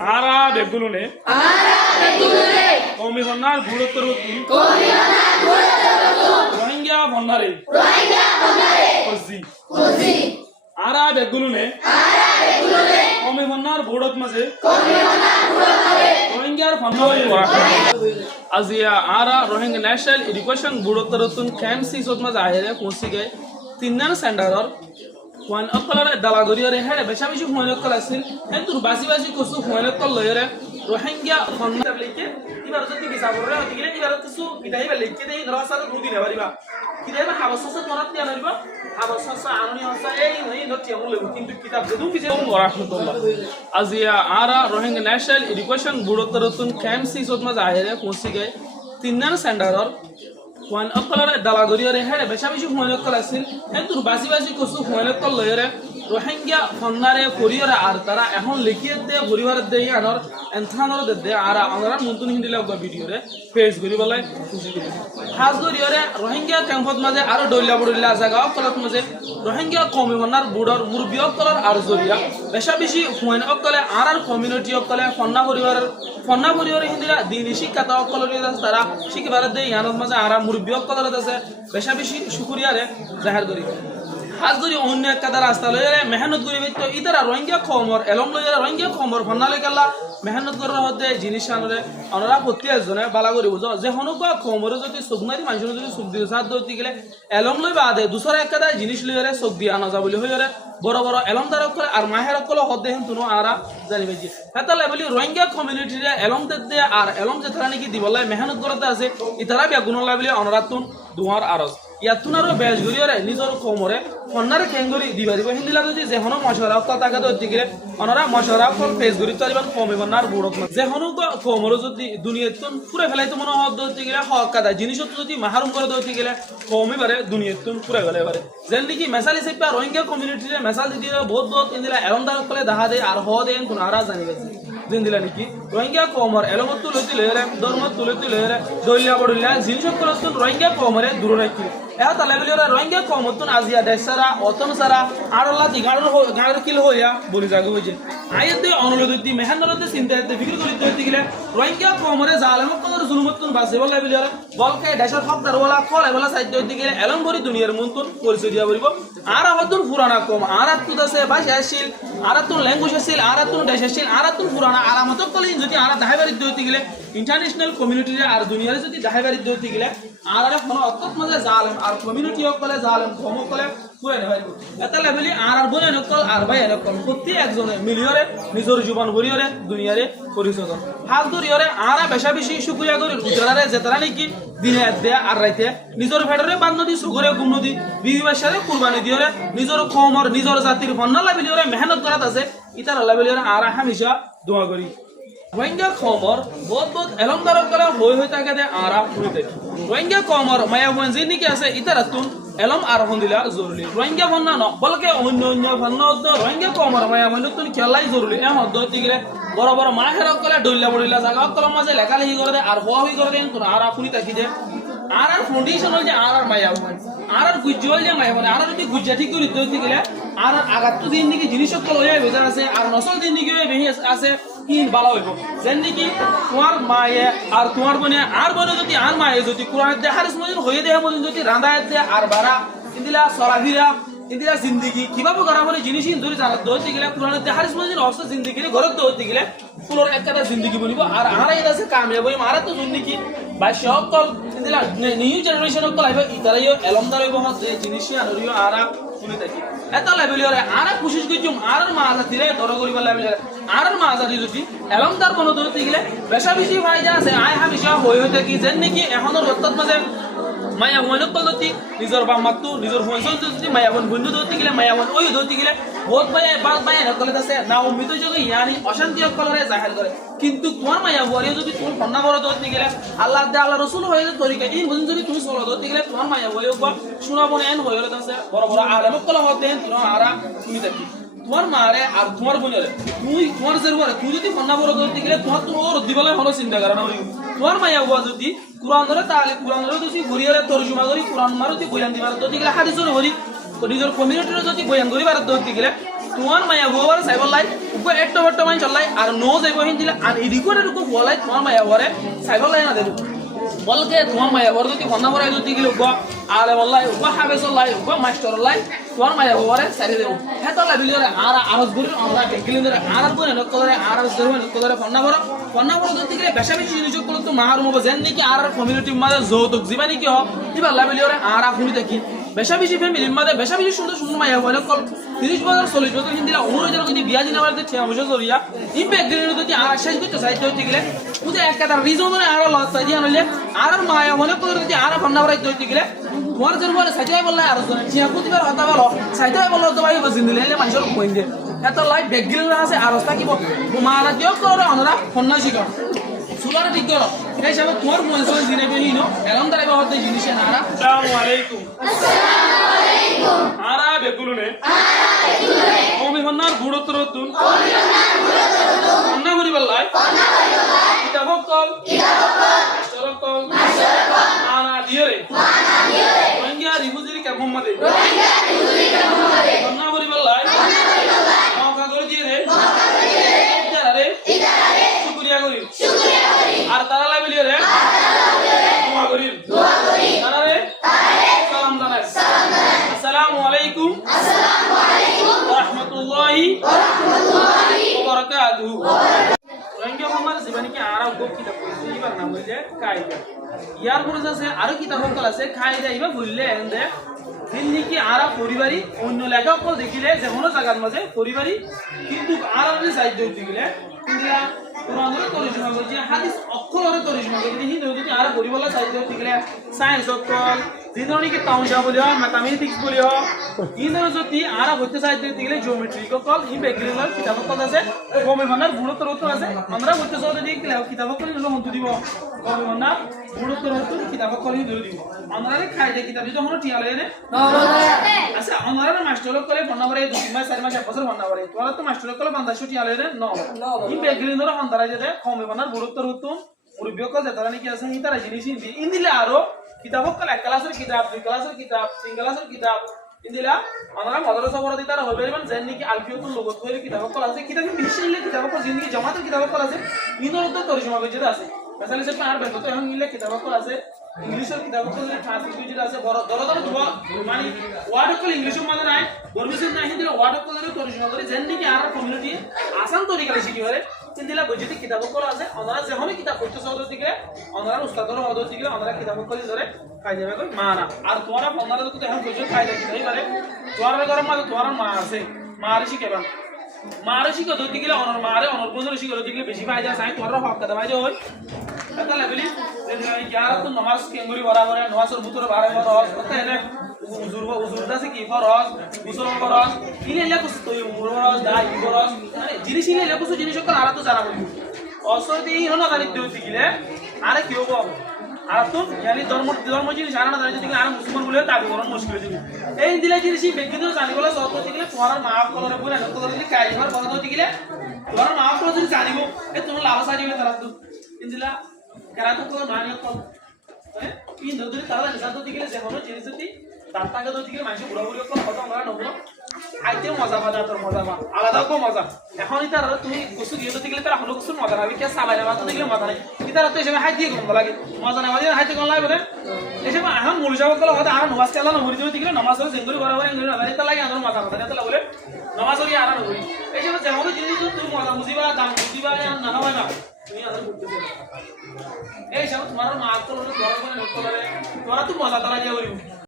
Ara begulune komi honnar gurutorutun rohingya bonnare kozi ara begulune komi honnar borot maje rohingya bonnare azia ara rohingya national education gurutorutun KMC sot maje ahere kosi ge tinnan sendaror One upper Dalagori had a Beshavish Huanakal Asil, and to Basibashi Kosu Huanakal lawyer, Rohingya from the lake, he was the Kisabura, he had to sue, he never lake, Rasa Rudi Navariba. He never have a social Moratianava, have a social Anoni, not only looking to Kitab the Dufis or Ashmatola. Azia Ara Rohingya National Education Burotarutun KMC Sotmas Ahere, Kosige, Tinnan Sandar. One upper Dalagori had a Beshavish Huanakal Asil, and to Basibashi Kosu Huanakal lawyer, Rohingya Honare, Furiora Artara, and Hon Likia de Furior de Yanor, and Thanor that they are on Muntun Hindila video, face Gurivala, Hasgoriore, Rohingya Kamfot Maze, Aradola Burilla Zaga, Maze, Rohingya Komimanar, Buddha, Murbio color, Arzoria, Beshabishi, Huanakala, Aran community of Kala, Fonna Furior Hindila, Dinishi Kata Color Sara, Shikivara de Yanamaza, Ara Murbio color, Beshabishi, Shukuriare, Zahargori. Hasguri only Kadarasta, Mehanut Gurivito, either a Rohingya comor, along with a Rohingya comor, Fanalekala, Mehanut Gorote, Jinishanore, Honora Potia Zone, Balagori, Zehonoka, Comorosi, Submari, Manjuru, Subdusado Tigre, along with the Dusarakada, Jinishire, Sobiana Zabuliore, Boroboro, along the Rocker, Armaharakolo, Hotem to no Ara, Zanivaji. At the level Rohingya community, along that they are along the Taraniki, Divala, Mehanut Gorata, Itarabia Gunolavili, Honoratun, Duar Aros. Yatunaro Belguriore, Nizor Comore, Honor Kanguri, Divari, Hindila, Zehono Mashara, Tataka Tigre, Honora Mashara, Face Guritan, Homivanar, Burok, Zehonuka, Comoroso, Dunietun, Furefalatumano, Tigre, Hokada, Jinishotuti, Maharum Tigre, Homivare, Dunietun, Furevale. Zendiki, Masalisepa, Rohingya community, Masal, both in the Aranda, the Hade, Arhode, and Kunaras and Zindilaniki, Rohingya Comor, Elomotu Lutilere, Dorma Tulutile, Dolia Bodilla, Zinshokurastun, Rohingya Comore, Duraki. At the level of Rohingya Comotun, Asia Desara, Otomsara, Arala, the Garkil Hoya, Burizaguji. I had the honor of the Mehanor of the Sinta, the figure of the Rohingya Comores, Alamoko, Zulumutun, Basel level, Volca, Dasha Hop, the Rola, Cola, Side to the Elambori, Dunia Muntun, Pulsudia Ribo, Arahatun Furana Com, Aratu the Sebashil, Aratun Language Sil, Aratun Dashil, Aratun Furana, Aramatokoli, the Ara, the Havari Dotigile, international community are Dunia, the Havari Dotigile, Arafano, Zalem, our community of Zalem, Homokole, at the level, Arabon and Okol, Arba and Okol, Putti, Exone, Miliore, Mizor Juban Buriore, Duniare, Furisoto. Hasduriore, Ara Beshabishi, Shukuyagor, Utarare, Zetaraniki, Dina, there are right there. Nizor Federe Bandodi, Sugore Gumudi, Viva Share Kurbani Diore, Nizor Comor, Nizor Zatir, Honala Viliore, Mehanot Garataze, Itara Level, Ara Hamisha, Duagori. Rohingya Comor, both along the Rokala, Hoyotaka, Ara, Rohingya Comor, Maya Wanzini, Itaratun, Elam Arhondila, Zurli, Rohingya Vanano, Bolke, Unonya, Vano, Rohingya Comor, Maya Manutun, Kala, Zurli, Emma, Tigre, Borobor, Maharakala, Dula, Zakalamas, Lakali, Arho, Gorin, Ara Punita, Ara foundation of the Ara Maya, Ara Gujolia, Maya, Ara Gujati, Ara Agatu, the Jinisho Koloya, with us, Ara Nosol, the Nigga, as a in Balawibo. Zendiki, Tuar Maya, Artuarbonia, Arbono, the Armaya, the Kuran, the Harrisman, who they have on the Randa, the Arbara, Indila, Soravira, Indila Zindigi, Kibabu Garamani, Jinishi, Durizana, Dotigila, Kuran, the Harrisman, also Zindigi, Gorodo Tigile, Fuller Ekata Zindigi, Ara as a camera, Maratu Zundiki, by Shokol, Indila, new generation of Kaliba, Italayo, Elomdaro, Jinishi, and Rio Ara. At the level, Ara pushes Gujum, Ara Maza, Dorogori level, Ara Maza, along the Mono Tigre, Veshavishi Vaja, say I have a shop, Hoyotaki, Zeniki, a honor of Tatmaze, Maya Monopoloti, Nizor Bamatu, Nizor Fonso, Maya one window tigre, Maya one Oyo tigre, both by a bag by a color say, now Mitojo Yani, Oshanti of Colores, I had got it. Kintu Maya warriors to Honamoro Tigre, Allah Dala Rosul, Torika, in Windsor to Solo Tigre, Maya Wayoba, Shunabon and Hoyota, Borobora, Aramokola Hotel, no Ara, Mitaki. Tomar Mare, or Tomar Bunner, Tomar Zerwa, Kuji, Honamoro Tigre, Tomor, Divala Horos in the Garano. Tomar Maya was the Kurandra, Kurandra, Kuria, Torjumari, Kuran Maruti, Boyan, the Harrison, Kodizor community, Boyan Goriva, তোমার মায়া হওয়ার সাইবল লাই উপর একটা বট্টা মাই চলাই আর no যাইব হিন্দিলা আর ইদিকরে রুকু বলাই তোমার মায়া হওয়ারে সাইবল লাই না দেব বলকে তোমার মায়া হওয়ার যদি কন্যা বড়াই যদি গেল গো আলে বললাই উপ হাবেসল লাই উপ মাস্টার লাই তোমার মায়া হওয়ারে সাইরে দেব হে তো লাবিলি আর আরস গুরি আমরা গেলিন ধরে আর করে নক করে আরস ধরে নক করে কন্যা বড় যদি গেলে বেশা বেশি জিনিস করলো তো মার মব যেন নাকি আর কমিউনিটি মাঝে যৌতুক জীবানি কি হ ইবা লাবিলি আর আফুনি দেখি বেশা বেশি ফ্যামিলির মাঝে বেশা বেশি সুন্দর সুন্দর মায়া হয় না 30 বছর 40 বছর হিন্দিলা অনুরোধের যদি বিয়া দিন আমার ঠিক অবশ্য জরিয়া ইম্প্যাক্ট দিনের যদি আর শেষ করতে চাইতে হইতে গেলে বুঝে একটা তার রিজন ধরে আর লস চাই দিয়া নইলে আর মায়া মনে করে যদি আর ভান্ডা বাড়াইতে হইতে গেলে তোমার জন্য বলে সাইতে বললে আর জন্য চিয়া প্রতিবার কথা বলো সাইতে বললে তো ভাই বসিন দিলে মানুষের কইন দে এত লাইফ ব্যাক গিল না আছে আর থাকিব মারা দিও করে অনরা ফন্না শিখো সুলারে ঠিক করো এই সব তোমার মন সব দিনে বেহিনো এরম তারে বহুত জিনিস না আসসালামু আলাইকুম আরা বেকুলুনে ওমি হন্নার গুড়তরতুন কন্যা করি বললাই কিতাবকল মাস্টারকল আনা দিয়রে রোহিঙ্গা রিফিউজি ক্যাম্প মধ্যে কন্যা করি বললাই মকা করে দিয়ে রে ইদারে শুকরিয়া করি আর তারা লাইবলি রে দোয়া করি তারা রে সালাম জানাই আসসালামু আলাইকুম ওয়া রাহমাতুল্লাহি ওয়া বারাকাতুহু রোহিঙ্গা মোহাম্মদ জীবনী কি আর গপ কিতাব পড়ছি এবার না বললে কায়দা ইয়ার পরে আছে আর কিতাব কল আছে কায়দা ইবা বললে এন্ডে দিল্লি কি আর পরিবারই অন্য লেখক দেখিলে যেমন জায়গার মাঝে পরিবারই কিন্তু আর সাইড দিতে গেলে ইন্দিরা কোরআনের তরজমা করছে হাদিস অক্ষরের তরজমা করছে হিন্দু যদি আর পরিবারলা সাইড দিতে গেলে সায়েন্স অক্ষর জিনোনিকে তাউজা বলিও ম্যাথমেটিক্স বলিও ইন্দুর যদি আর হইতে সাইড দিতে গেলে জিওমেট্রি অক্ষর ই ব্যাকগ্রাউন্ডের কিতাব অক্ষর আছে কমে মানার গুণোত্তর অক্ষর আছে আমরা হইতে সাইড দিতে গেলে কিতাব অক্ষর নিলো হন্তু দিব কমে মানার গুণোত্তর অক্ষর কিতাব অক্ষর নি ধরে দিব আমরা খাইতে কিতাব যদি আমরা টিয়া লয়ে নে আচ্ছা আমরা মাস্টার করে বন্না করে 2 মাস 4 মাস 1 বছর বন্না করে তোরা তো মাস্টার করে 500 টিয়া লয়ে নে ন ই ব্যাকগ্রাউন্ডের হন্তারা যেতে কমে মানার গুণোত্তর হতুন মুরব্বিয়ক যেতারা নাকি আছে হিতারা জিনিস ইন্দিলা আরো কিতাব অক্ষর 1 ক্লাসের কিতাব 2 ক্লাসের কিতাব 3 ক্লাসের কিতাব ইন্দিলা আমরা মাদ্রাসা পড়া দিতারা হবে মানে যেন নাকি আলফিয়াতুল লুগাত হইলে কিতাব অক্ষর আছে কিতাব বিশেষলে কিতাব অক্ষর জিন্দেগি জামাতের কিতাব অক্ষর আছে ইন্দোর তো তরজমা করে যেটা আছে আসলে সব আর বের তো এখন মিলে কিতাব অক্ষর আছে ইংলিশের কিতাব অক্ষর ট্রান্সলেট যেটা আছে বড় দুয়া মানে ওয়ার্ড অক্ষর ইংলিশের মধ্যে নাই বর্মিশন নাই হিন্দিতে ওয়ার্ড অক্ষরের তরজমা করে যেন নাকি আর কমিউনিটি আসান তরিকায় শিখি পারে ইন্দিলা বুঝিতে কিতাব অক্ষর আছে আমরা যখন কিতাব পড়তে সহজ দিকে আমরা উস্তাদের হদ দিকে আমরা কিতাব অক্ষর ধরে খাই যাবে কই মানা আর তোমরা আপনারা তো এখন বুঝো খাই যাবে এই পারে তোমরা ঘরের মধ্যে তোমার মা আছে মার শিখাবা মার শিখা ধরতে গেলে অনর মারে অনর বন্ধুর শিখা ধরতে গেলে বেশি ফায়দা আছে তোমরা হক কথা বাইরে হয় এটা লাগলি यार तो नमाज के अंगुरी बराबर है नमाज और बुतुर बारे में रोज पता है ना उजुरदा से की फरज गुसल फरज इने ले कुछ तो रोज दाई फरज जिनिस इने ले कुछ जिनिस को आरा तो जाना বলি অসরদি হলো না দিতে হইতে গেলে আরে কি হবে আর তো यानी ধর্ম জিনিস আনা না জানি আর মুসলমান বলে দাবি করা মুশকিল হয়ে যাবে এই দিলে জিনিস বেগিন জানি বলে সব করতে গেলে তোমার মাফ করে বলে না তো যদি কাইবার বড় হতে গেলে তোমার মাফ করে যদি জানিবো এ তোমার লাভ সাজি বলে তারা তো ইনদিলা करा तो कोई मानियो तो हैं इन दोदरी ताला निशान तो दिखले যেমন জিনিস যদি দাঁতাকে তো দিকে মানুষ বুড়া বুড়ি কোন কথা আমরা নবো আইতে মজা বাজা তোর মজা বা আলাদা কো মজা এখন ইতার তুমি কিছু দিয়ে তো দিলে তারা হলো কিছু মজা নাবি কে সাবাইলা বা তো দিলে মজা নাই ইতার তো এসে হাই দিয়ে কোন লাগে মজা না মানে হাইতে কোন লাগে বলে এসে এখন মূল যাব কল কথা আর নমাজ চালা না হরি দিলে নমাজ হলে জেঙ্গুরি বরাবর এঙ্গুরি না এটা লাগে আমার মজা কথা এটা বলে নমাজ হলি আর না হরি এই যে যেমন জিনিস তুমি মজা বুঝিবা দাম বুঝিবা না হয় না তুমি আদর করতেছ এই সব তোমার মা তো ধর্ম করে তোরা তো মজা তালা দিয়ে করিব